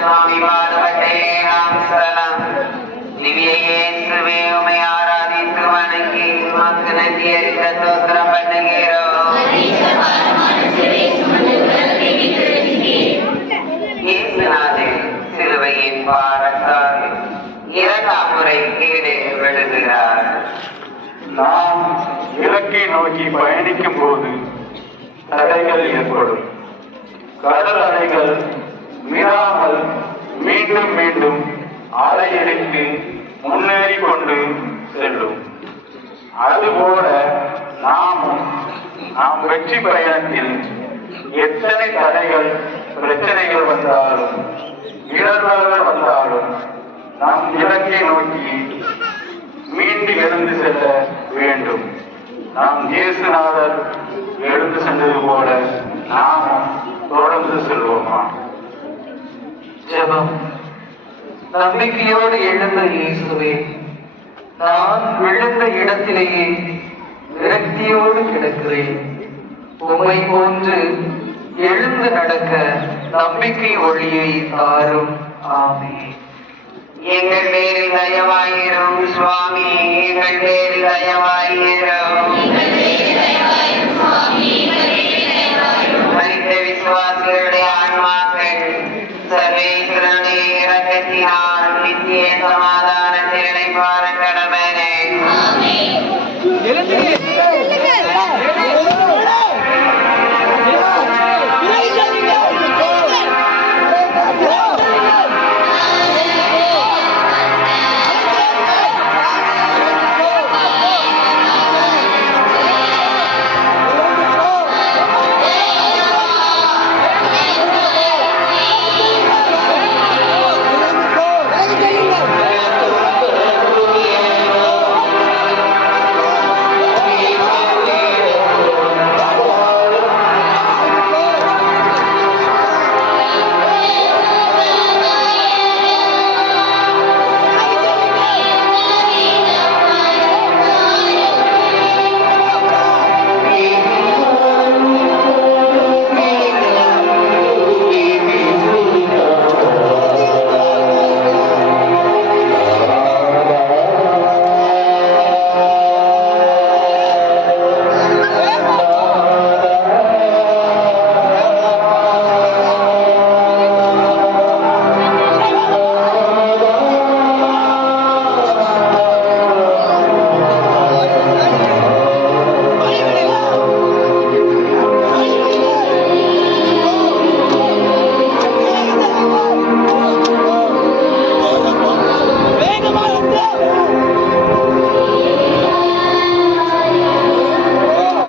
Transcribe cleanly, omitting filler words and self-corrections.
சுவாமி பாடுபட்டே நாம் சரணம். திவ்ய இயேசுவே உம்மை ஆராதித்து வணங்கி உமக்கு நன்றி அறிந்த ஸ்தோத்திரம் பண்ணுகிறோம். இயேசுநாதே சிலுவையின் பாரத்தால் இரண்டாம் முறை கீழே விழுகிறார். நாம் இலக்கை நோக்கி பயணிக்கும் போது தடைகள் ஏற்படும். கடல் அலைகள் மீறாமல் மீண்டும் மீண்டும் அலையெடுத்து முன்னேறி கொண்டு செல்லும். அதுபோல நாம் வெற்றி பயணத்தில் எத்தனை தடைகள் பிரச்சனைகள் வந்தாலும் இடர்கள் வந்தாலும் நம் இலக்கை நோக்கி மீண்டு எழுந்து செல்ல வேண்டும். நாம் இயேசுநாதர் எழுந்து சென்றது போல நாமும் தொடர்ந்து செல்வோமா? ஜெபம். நம்பிக்கையோடு எழுந்த இயேசுவே, நான் விழுந்த இடத்திலேயே விரக்தியோடு கிடக்கிறேன். உம்மை போன்று எழுந்து நடக்க நம்பிக்கை ஒளியை தாரும். ஆமென். எங்கள் பேரில் தயவாயிரும் சுவாமி, எங்கள் பேரில் தயவாயிரும். மரித்த விசுவாசிகளுடைய ஆன்மாக்கள்